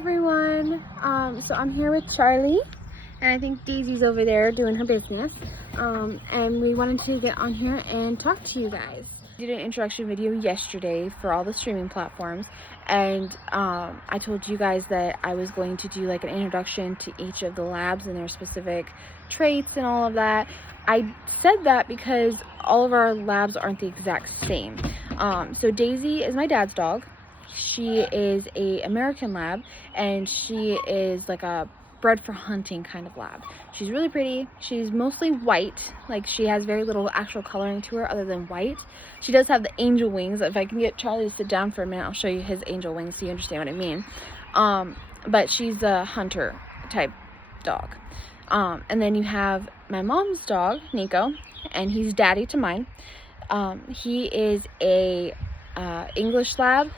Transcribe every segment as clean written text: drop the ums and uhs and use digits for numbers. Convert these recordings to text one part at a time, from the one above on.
everyone. So I'm here with Charlie, and I think Daisy's over there doing her business. And we wanted to get on here and talk to you guys. I did an introduction video yesterday for all the streaming platforms, and I told you guys that I was going to do like an introduction to each of the labs and their specific traits and all of that. I said that because all of our labs aren't the exact same. So Daisy is my dad's dog. She is a American lab, and she is like a bred for hunting kind of lab. She's really pretty. She's mostly white. Like, she has very little actual coloring to her other than white. She does have the angel wings. If I can get Charlie to sit down for a minute, I'll show you his angel wings so you understand what I mean. But she's a hunter type dog. And then you have my mom's dog, Nico, and he's daddy to mine. He is a English lab.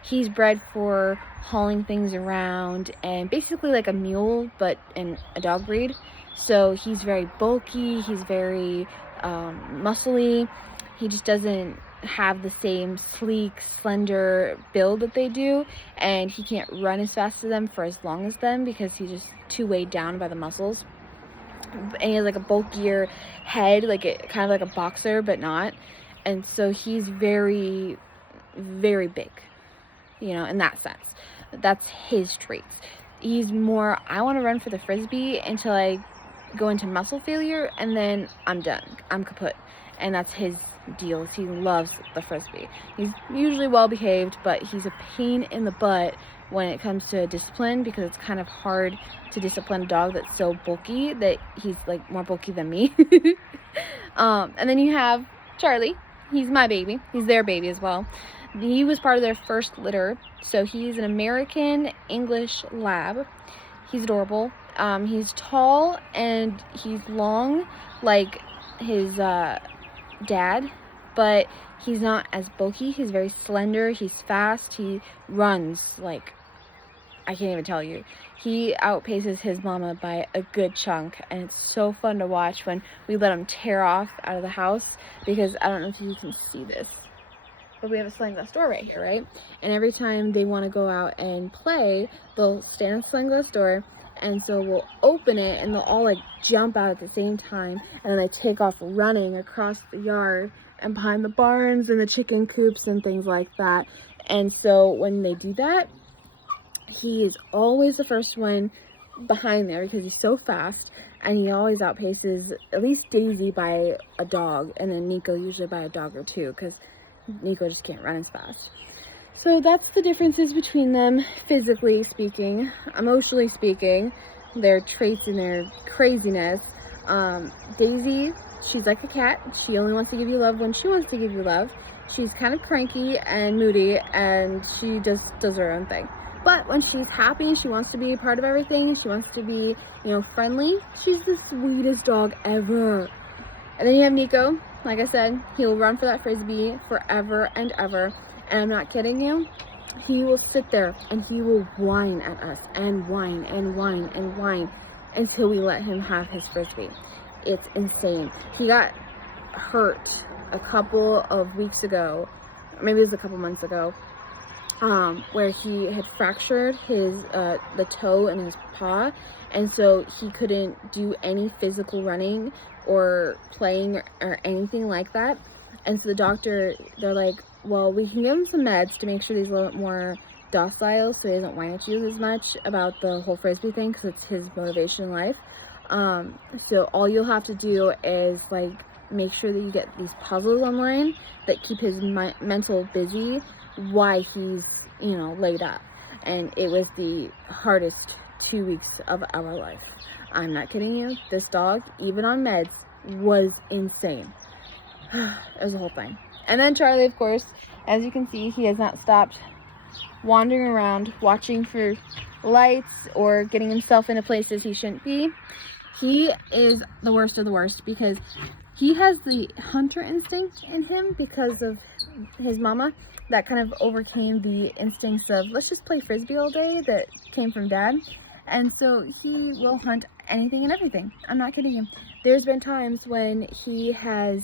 He's bred for hauling things around and basically like a mule, but in a dog breed. So he's very bulky, he's very muscly. He just doesn't have the same sleek, slender build that they do, and he can't run as fast as them for as long as them because he's just too weighed down by the muscles. And he has like a bulkier head, like kind of like a boxer, but not. And so he's very, very big. You know, in that sense. That's his traits. He's more, I want to run for the frisbee until I go into muscle failure, and then I'm done. I'm kaput. And that's his deal. He loves the frisbee. He's usually well behaved, but he's a pain in the butt when it comes to discipline, because it's kind of hard to discipline a dog that's so bulky that he's like more bulky than me. And then you have Charlie. He's my baby. He's their baby as well. He was part of their first litter, so he's an American English lab. He's adorable. He's tall and he's long like his dad, but he's not as bulky. He's very slender. He's fast. He runs like, I can't even tell you. He outpaces his mama by a good chunk, and it's so fun to watch when we let him tear off out of the house, because I don't know if you can see this, but we have a sliding glass door right here, right? And every time they want to go out and play, they'll stand in the sliding glass door, and so we'll open it, and they'll all like jump out at the same time, and then they take off running across the yard and behind the barns and the chicken coops and things like that. And so when they do that, he is always the first one behind there because he's so fast, and he always outpaces at least Daisy by a dog, and then Nico usually by a dog or two, because Nico just can't run as fast. So that's the differences between them, physically speaking. Emotionally speaking, their traits and their craziness. Daisy, she's like a cat. She only wants to give you love when she wants to give you love. She's kind of cranky and moody, and she just does her own thing. But when she's happy, she wants to be a part of everything. She wants to be, you know, friendly. She's the sweetest dog ever. And then you have Nico. Like I said, he'll run for that frisbee forever and ever. And I'm not kidding you. He will sit there and he will whine at us and whine and whine and whine until we let him have his frisbee. It's insane. He got hurt a couple of weeks ago, maybe it was a couple months ago, where he had fractured his the toe in his paw, and so he couldn't do any physical running or playing or anything like that. And so the doctor, they're like, well, we can give him some meds to make sure he's a little bit more docile so he doesn't whine at you as much about the whole frisbee thing, because it's his motivation in life. So all you'll have to do is like make sure that you get these puzzles online that keep his mental busy while he's, you know, laid up. And it was the hardest 2 weeks of our life. I'm not kidding you. This dog, even on meds, was insane. It was a whole thing. And then Charlie, of course, as you can see, he has not stopped wandering around, watching for lights or getting himself into places he shouldn't be. He is the worst of the worst because he has the hunter instinct in him because of his mama that kind of overcame the instincts of let's just play frisbee all day that came from dad. And so he will hunt anything and everything. I'm not kidding you. There's been times when he has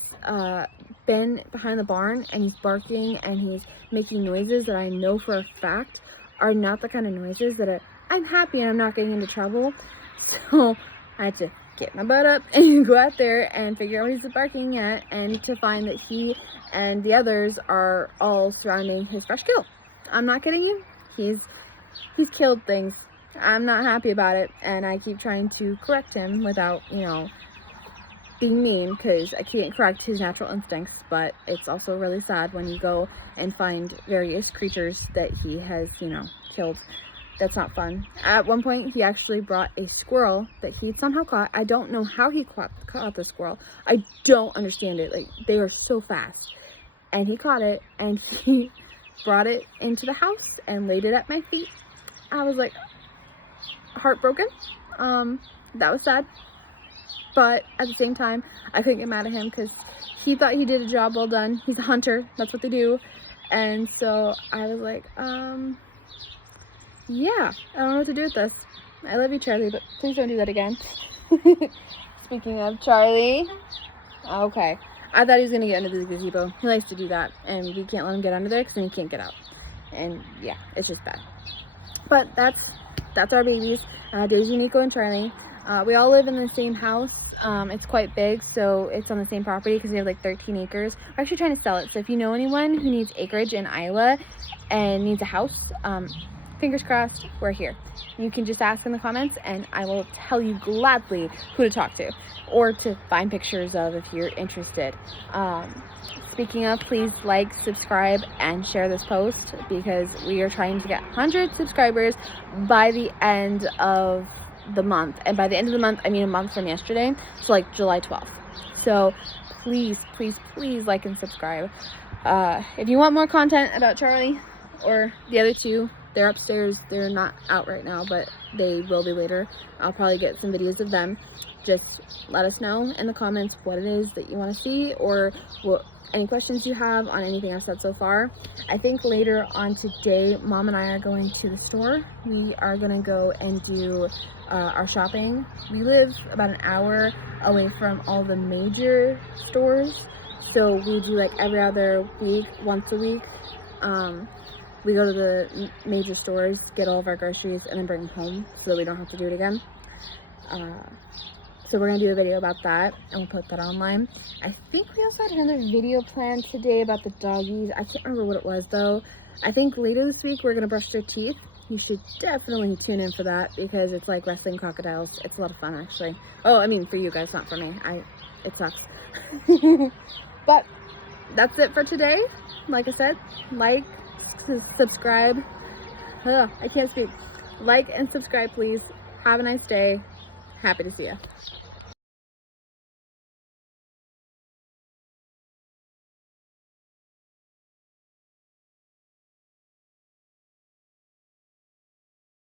been behind the barn and he's barking and he's making noises that I know for a fact are not the kind of noises that I'm happy and I'm not getting into trouble. So I had to get my butt up and go out there and figure out what he's barking at, and to find that he and the others are all surrounding his fresh kill. I'm not kidding you. He's killed things. I'm not happy about it, and I keep trying to correct him without, you know, being mean, because I can't correct his natural instincts. But it's also really sad when you go and find various creatures that he has, you know, killed. That's not fun. At one point, he actually brought a squirrel that he'd somehow caught. I don't know how he caught the squirrel. I don't understand it. Like, they are so fast. And he caught it, and he brought it into the house and laid it at my feet. I was like, heartbroken. That was sad. But at the same time, I couldn't get mad at him because he thought he did a job well done. He's a hunter. That's what they do. And so I was like, yeah, I don't know what to do with this. I love you, Charlie, but please don't do that again. Speaking of Charlie. Okay. I thought he was going to get under the gazebo. He likes to do that. And we can't let him get under there because then he can't get out. And yeah, it's just bad. But that's our babies. Daisy, Nico, and Charlie. We all live in the same house. It's quite big, so it's on the same property because we have like 13 acres. We're actually trying to sell it. So if you know anyone who needs acreage in Iowa and needs a house, fingers crossed, we're here. You can just ask in the comments and I will tell you gladly who to talk to or to find pictures of if you're interested. Speaking of, please like, subscribe, and share this post because we are trying to get 100 subscribers by the end of the month. And by the end of the month, I mean a month from yesterday, so like July 12th. So please, please, please like and subscribe. If you want more content about Charlie or the other two, they're upstairs. They're not out right now, but they will be later. I'll probably get some videos of them. Just let us know in the comments what it is that you want to see, or what any questions you have on anything I've said so far. I think later on today, Mom and I are going to the store. We are going to go and do our shopping. We live about an hour away from all the major stores, so we do like every other week, once a week. We go to the major stores, get all of our groceries, and then bring them home so that we don't have to do it again. So we're going to do a video about that, and we'll put that online. I think we also had another video planned today about the doggies. I can't remember what it was, though. I think later this week we're going to brush their teeth. You should definitely tune in for that because it's like wrestling crocodiles. It's a lot of fun, actually. Oh, I mean, for you guys, not for me. It sucks. But that's it for today. Like I said, like, subscribe. I can't speak. Like and subscribe, please. Have a nice day. Happy to see you.